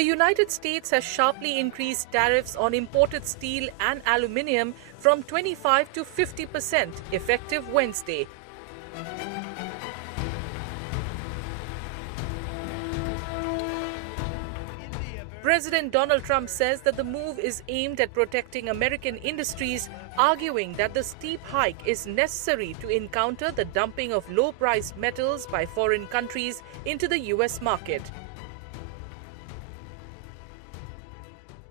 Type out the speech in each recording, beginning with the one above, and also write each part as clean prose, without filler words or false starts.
The United States has sharply increased tariffs on imported steel and aluminium from 25 to 50% effective Wednesday. President Donald Trump says that the move is aimed at protecting American industries, arguing that the steep hike is necessary to encounter the dumping of low-priced metals by foreign countries into the U.S. market.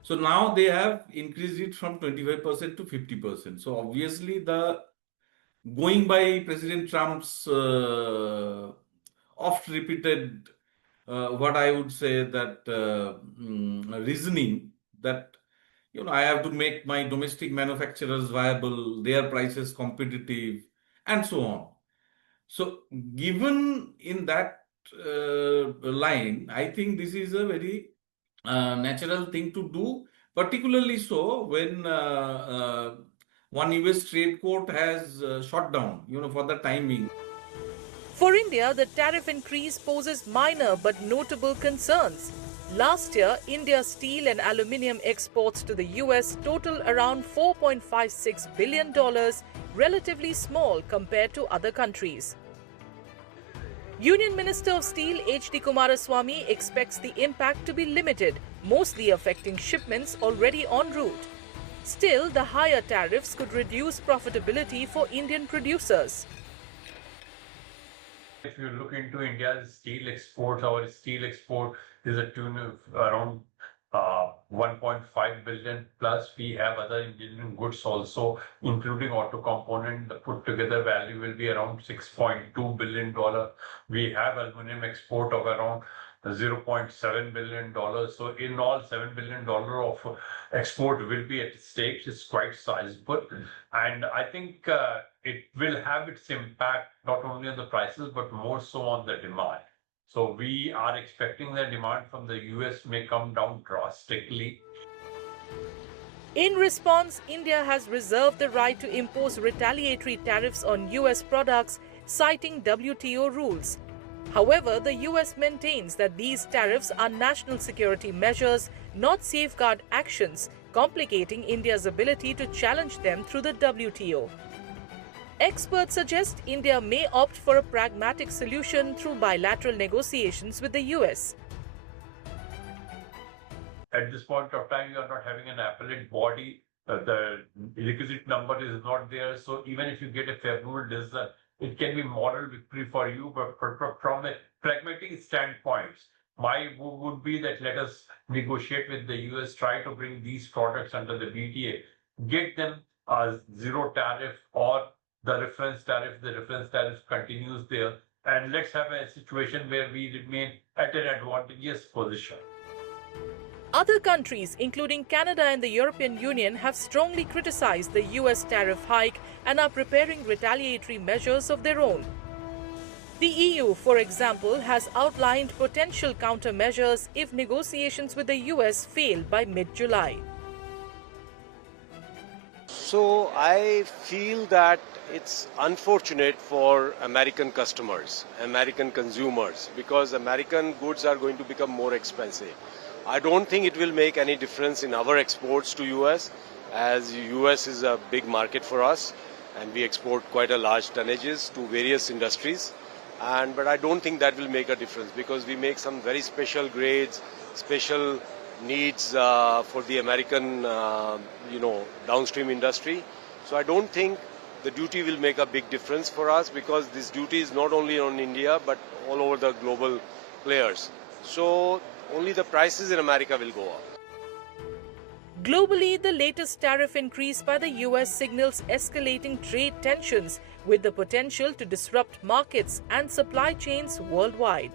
So now they have increased it from 25% to 50%. So obviously, going by President Trump's oft-repeated, what I would say that reasoning that I have to make my domestic manufacturers viable, their prices competitive, and so on. So given in that line, I think this is a very natural thing to do, particularly so when one US trade court has shut down, for the timing. For India, the tariff increase poses minor but notable concerns. Last year, India's steel and aluminium exports to the US totaled around $4.56 billion, relatively small compared to other countries. Union Minister of Steel H.D. Kumaraswamy expects the impact to be limited, mostly affecting shipments already en route. Still, the higher tariffs could reduce profitability for Indian producers. If you look into India's steel exports, our steel export is a tune of around 1.5 billion, plus we have other engineering goods also, including auto component. The put together value will be around $6.2 billion. We have aluminum export of around $0.7 billion. So in all, $7 billion of export will be at stake. It's quite sizable. And I think it will have its impact not only on the prices, but more so on the demand. So we are expecting the demand from the US may come down drastically. In response, India has reserved the right to impose retaliatory tariffs on US products, citing WTO rules. However, the US maintains that these tariffs are national security measures, not safeguard actions, complicating India's ability to challenge them through the WTO. Experts suggest India may opt for a pragmatic solution through bilateral negotiations with the US. At this point of time, you are not having an appellate body. The requisite number is not there. So even if you get a favorable decision, it can be moral victory for you. But from a pragmatic standpoint, my move would be that let us negotiate with the US, try to bring these products under the BTA, get them zero tariff or the reference tariff continues there, and let's have a situation where we remain at an advantageous position. Other countries, including Canada and the European Union, have strongly criticized the US tariff hike and are preparing retaliatory measures of their own. The EU, for example, has outlined potential countermeasures if negotiations with the US fail by mid-July. So I feel that it's unfortunate for American customers, American consumers, because American goods are going to become more expensive. I don't think it will make any difference in our exports to US, as US is a big market for us and we export quite a large tonnages to various industries. But I don't think that will make a difference because we make some very special grades, special needs for the American, downstream industry. So I don't think the duty will make a big difference for us because this duty is not only on India but all over the global players. So only the prices in America will go up. Globally, the latest tariff increase by the US signals escalating trade tensions with the potential to disrupt markets and supply chains worldwide.